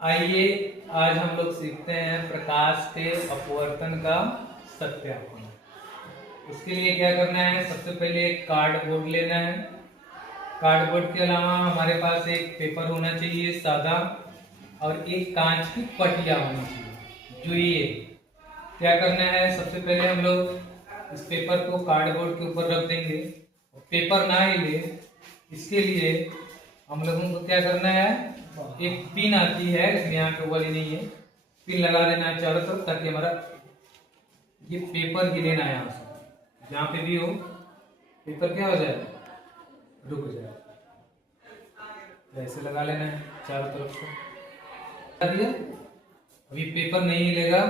आइए आज हम लोग सीखते हैं प्रकाश के अपवर्तन का सत्यापन। उसके लिए क्या करना है, सबसे पहले एक कार्डबोर्ड लेना है। कार्डबोर्ड के अलावा हमारे पास एक पेपर होना चाहिए सादा, और एक कांच की पटिया होनी चाहिए। जो ये क्या करना है, सबसे पहले हम लोग इस पेपर को कार्डबोर्ड के ऊपर रख देंगे। पेपर ना हिले इसके लिए हम लोगों को क्या करना है, एक पिन आती है, इसमें यहाँ पे वाली नहीं है, पिन लगा देना है चारों तरफ, ताकि हमारा ये पेपर हिले ना यहाँ से। जहाँ पे भी हो पेपर क्या हो जाए, रुक जाए। ऐसे लगा लेना है चारों तरफ से। लगा दिया, अभी पेपर नहीं हिलेगा।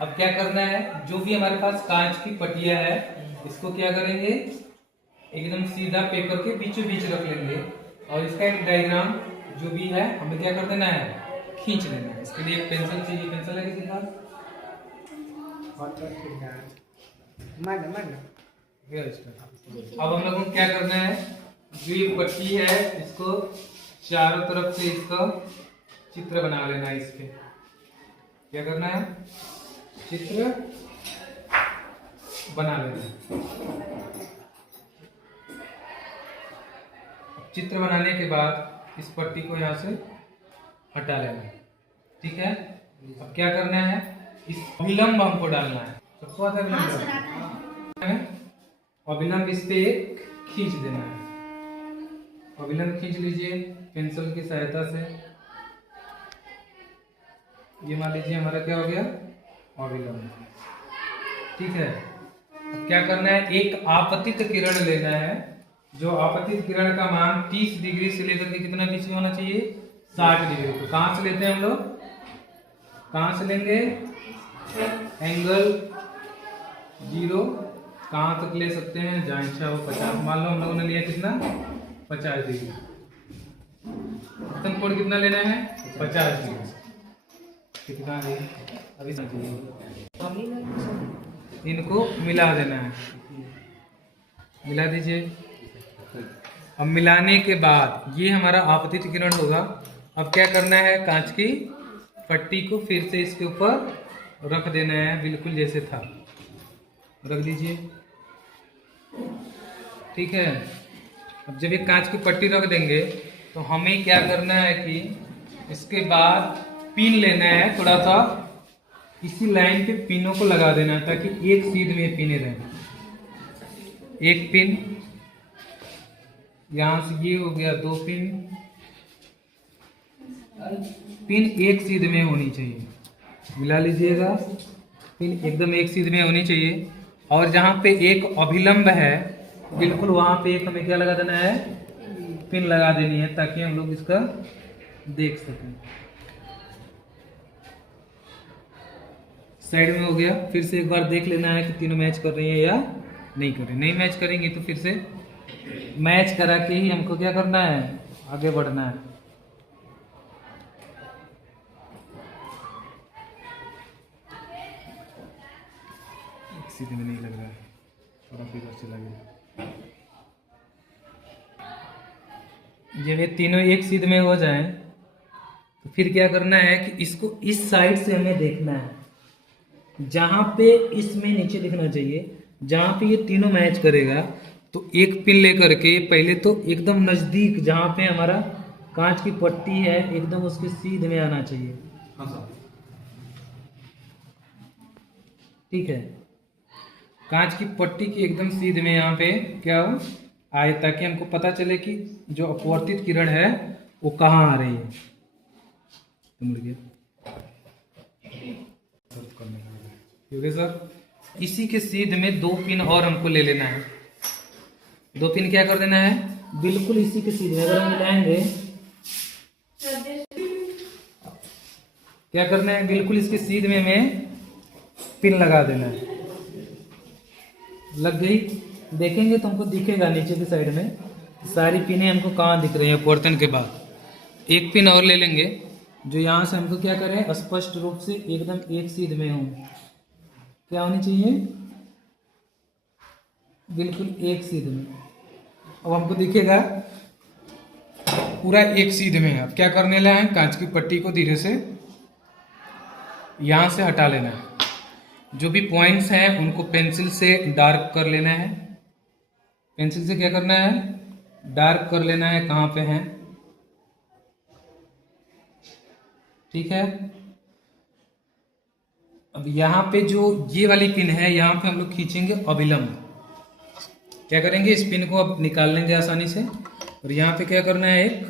अब क्या करना है, जो भी हमारे पास कांच की पटिया है इसको क्या करेंगे, एकदम सीधा पेपर के बीचों बीच रख लेंगे, और इसका एक डायग्राम जो भी है हमें क्या कर देना है, खींच लेना है। इसके लिए एक पेंसिल चाहिए, पेंसिल है किसी के पास? अब हम लोगों को क्या करना है, जो ये पट्टी है इसको चारों तरफ से इसका चित्र बना लेना है। इसके क्या करना है, चित्र बना लेना है। चित्र बनाने के बाद इस पट्टी को यहाँ से हटा लेना है, ठीक है। अब क्या करना है, इस अभिलंब हमको डालना है। सबको आता है अभिलंब, इस पे एक खींच देना है। अभिलंब खींच लीजिए पेंसिल की सहायता से। ये मान लीजिए हमारा क्या हो गया, अभिलंब, ठीक है। अब क्या करना है, एक आपतित किरण लेना है। जो आपतित किरण का मान 30 डिग्री से लेकर के कितना बीच में होना चाहिए, 60 डिग्री। तो कहां से लेते हैं हम लोग, कहां से लेंगे, एंगल 0 कहां तक ले सकते हैं, जहां इच्छा हो 50। मान लो हम लोगों ने लिया कितना, 50 डिग्री। उत्तम कोण कितना लेना है, 50 डिग्री। कितना है अभी इनको मिला देना है, मिला दीजिए। अब मिलाने के बाद ये हमारा आपतित किरण होगा। अब क्या करना है, कांच की पट्टी को फिर से इसके ऊपर रख देना है, बिल्कुल जैसे था रख दीजिए, ठीक है। अब जब ये कांच की पट्टी रख देंगे तो हमें क्या करना है कि इसके बाद पिन लेना है, थोड़ा सा इसी लाइन पे पिनों को लगा देना है, ताकि एक सीध में पिने रहें। एक पिन यहां से ये हो गया, 2 पिन, पिन एक सीध में होनी चाहिए, मिला लीजिएगा। पिन एकदम एक सीध में होनी चाहिए, और जहां पे एक अभिलंब है बिल्कुल वहां पे एक हमें क्या लगा देना है, पिन लगा देनी है, ताकि हम लोग इसका देख सकें। साइड में हो गया। फिर से एक बार देख लेना है कि तीनों मैच कर रही है या नहीं कर रही। नहीं मैच करेंगे तो फिर से मैच करा के ही हमको क्या करना है, आगे बढ़ना है। सीधे में नहीं लग रहा है, थोड़ा फिगर से लगेगा। जब ये तीनों एक सीध में हो जाएं तो फिर क्या करना है कि इसको इस साइड से हमें देखना है, जहां पे इसमें नीचे दिखना चाहिए। जहां पे ये तीनों मैच करेगा तो एक पिन लेकर के पहले तो एकदम नजदीक, जहां पे हमारा कांच की पट्टी है एकदम उसके सीध में आना चाहिए, ठीक है। कांच की पट्टी की एकदम सीध में यहाँ पे क्या हो आए, ताकि हमको पता चले कि जो अपवर्तित किरण है वो कहाँ आ रही है। तो मुड़ गया, क्योंकि सर इसी के सीध में 2 पिन और हमको ले लेना है। 2 पिन क्या कर देना है, बिल्कुल इसी के सीधे अगर हम मिलाएंगे, क्या करना है, बिल्कुल इसके सीध में हमें पिन लगा देना है। लग गई, देखेंगे तो हमको दिखेगा नीचे की साइड में सारी पिनें हमको कहाँ दिख रही है अपवर्तन के बाद। एक पिन और ले लेंगे जो यहाँ से हमको क्या करें, स्पष्ट रूप से एकदम एक सीध में हो, क्या होनी चाहिए, बिल्कुल एक सीध में। अब हमको दिखेगा पूरा एक सीध में है। अब क्या करने लगा है, कांच की पट्टी को धीरे से यहाँ से हटा लेना है। जो भी पॉइंट्स हैं उनको पेंसिल से डार्क कर लेना है। पेंसिल से क्या करना है, डार्क कर लेना है कहाँ पे हैं, ठीक है। अब यहाँ पे जो ये वाली पिन है, यहाँ पे हम लोग खींचेंगे अविलंब। क्या करेंगे, इस पिन को अब निकाल लेंगे आसानी से, और यहाँ पे क्या करना है, एक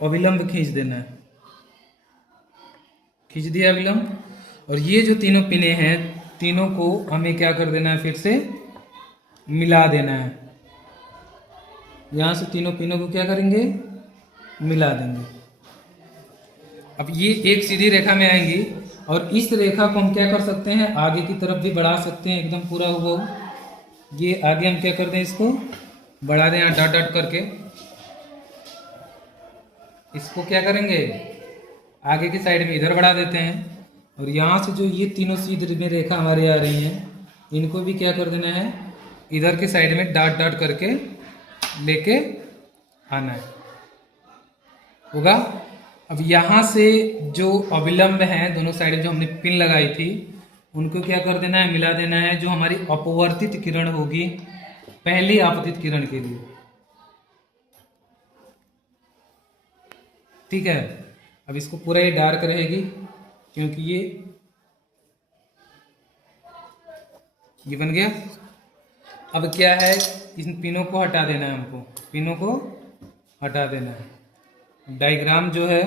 अविलंब खींच देना है। खींच दिया अविलंब, और ये जो तीनों पिने हैं, तीनों को हमें क्या कर देना है, फिर से मिला देना है। यहाँ से तीनों पिनों को क्या करेंगे, मिला देंगे। अब ये एक सीधी रेखा में आएंगी, और इस रेखा को हम क्या कर सकते हैं, आगे की तरफ भी बढ़ा सकते हैं, एकदम पूरा हुआ। ये आगे हम क्या कर दें, इसको बढ़ा दें, यहाँ डॉट डॉट करके। इसको क्या करेंगे, आगे की साइड में इधर बढ़ा देते हैं, और यहाँ से जो ये तीनों सीधी में रेखा हमारे आ रही हैं, इनको भी क्या कर देना है, इधर की साइड में डॉट डॉट करके लेके आना है, होगा। अब यहाँ से जो अविलंब हैं, दोनों साइड जो हमने पिन लगाई थी, उनको क्या कर देना है, मिला देना है। जो हमारी अपवर्तित किरण होगी पहली आपतित किरण के लिए, ठीक है। अब इसको पूरा ये डार्क रहेगी, क्योंकि ये बन गया। अब क्या है, इन पिनों को हटा देना है, हमको पिनों को हटा देना है। डायग्राम जो है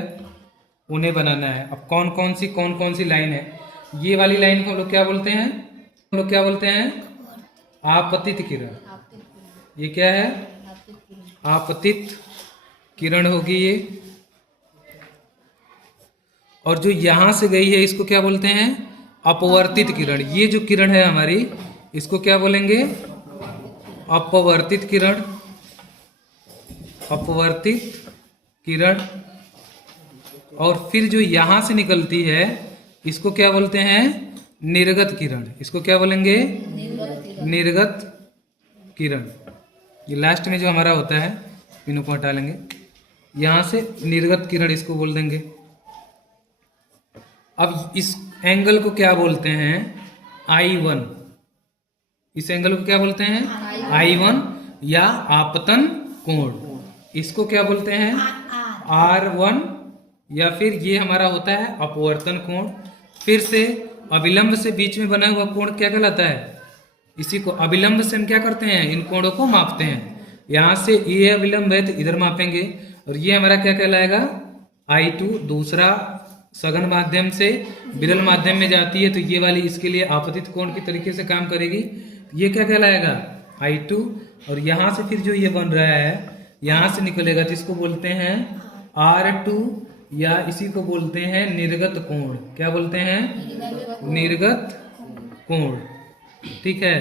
उन्हें बनाना है। अब कौन कौन सी लाइन है, ये वाली लाइन को हम लोग क्या बोलते हैं, हम लोग क्या बोलते हैं, आपतित किरण। ये क्या है, आपतित किरण होगी ये। और जो यहां से गई है, इसको क्या बोलते हैं, अपवर्तित किरण। ये जो किरण है हमारी, इसको क्या बोलेंगे, अपवर्तित किरण। अपवर्तित किरण। और फिर जो यहां से निकलती है, इसको क्या बोलते हैं, निर्गत किरण। इसको क्या बोलेंगे, निर्गत किरण। ये लास्ट में जो हमारा होता है, पिनों को हटा लेंगे, यहां से निर्गत किरण इसको बोल देंगे। अब इस एंगल को क्या बोलते हैं, I1। इस एंगल को क्या बोलते हैं, I1 या आपतन कोण। इसको क्या बोलते हैं, R1, या फिर ये हमारा होता है अपवर्तन कोण। फिर से अविलंब से बीच में बना हुआ कोण क्या कहलाता है, इसी को अविलंब से हम क्या करते हैं, इन कोणों को मापते हैं। यहां से ये अविलंब है तो इधर मापेंगे, और ये हमारा क्या कहलाएगा, I2। दूसरा सघन माध्यम से विरल माध्यम में जाती है, तो ये वाली इसके लिए आपतित कोण की तरीके से काम करेगी। ये क्या कहलाएगा, I2। और यहां से फिर जो ये बन रहा है, यहां से निकलेगा, तो इसको बोलते हैं R2, या इसी को बोलते हैं निर्गत कोण। क्या बोलते हैं, निर्गत कोण, ठीक है।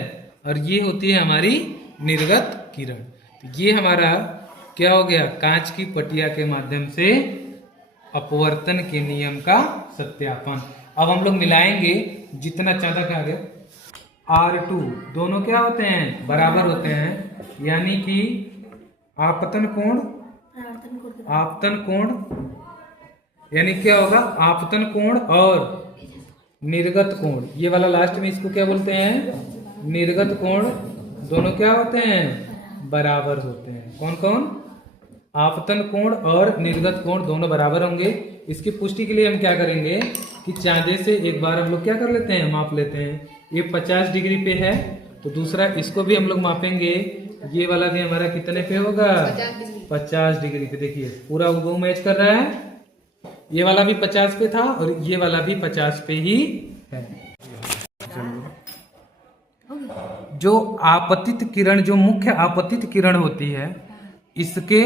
और ये होती है हमारी निर्गत किरण। तो ये हमारा क्या हो गया, कांच की पटिया के माध्यम से अपवर्तन के नियम का सत्यापन। अब हम लोग मिलाएंगे, जितना ज्यादा क्या गया, R2 दोनों क्या होते हैं, बराबर होते हैं, यानी कि आपतन कोण, आपतन कोण, यानी क्या होगा, आपतन कोण और निर्गत कोण। ये वाला लास्ट में इसको क्या बोलते हैं, निर्गत कोण। दोनों क्या होते हैं, बराबर होते हैं। कौन कौन, आपतन कोण और निर्गत कोण दोनों बराबर होंगे। इसकी पुष्टि के लिए हम क्या करेंगे कि चांदे से एक बार हम लोग क्या कर लेते हैं, माप लेते हैं। ये 50 डिग्री पे है, तो दूसरा इसको भी हम लोग मापेंगे। ये वाला भी हमारा कितने पे होगा, 50 डिग्री पे। देखिए पूरा हुबहू मैच कर रहा है। ये वाला भी 50 पे था, और ये वाला भी 50 पे ही है। जो आपतित किरण, जो मुख्य आपतित किरण होती है, इसके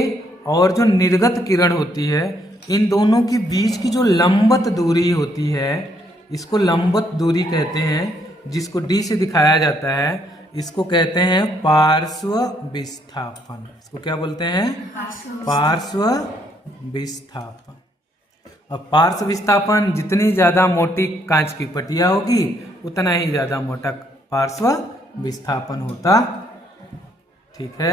और जो निर्गत किरण होती है, इन दोनों के बीच की जो लंबवत दूरी होती है, इसको लंबवत दूरी कहते हैं, जिसको D से दिखाया जाता है। इसको कहते हैं पार्श्व विस्थापन। इसको क्या बोलते हैं, पार्श्व विस्थापन। अब पार्श्व विस्थापन, जितनी ज्यादा मोटी कांच की पटिया होगी, उतना ही ज्यादा मोटा पार्श्व विस्थापन होता, ठीक है।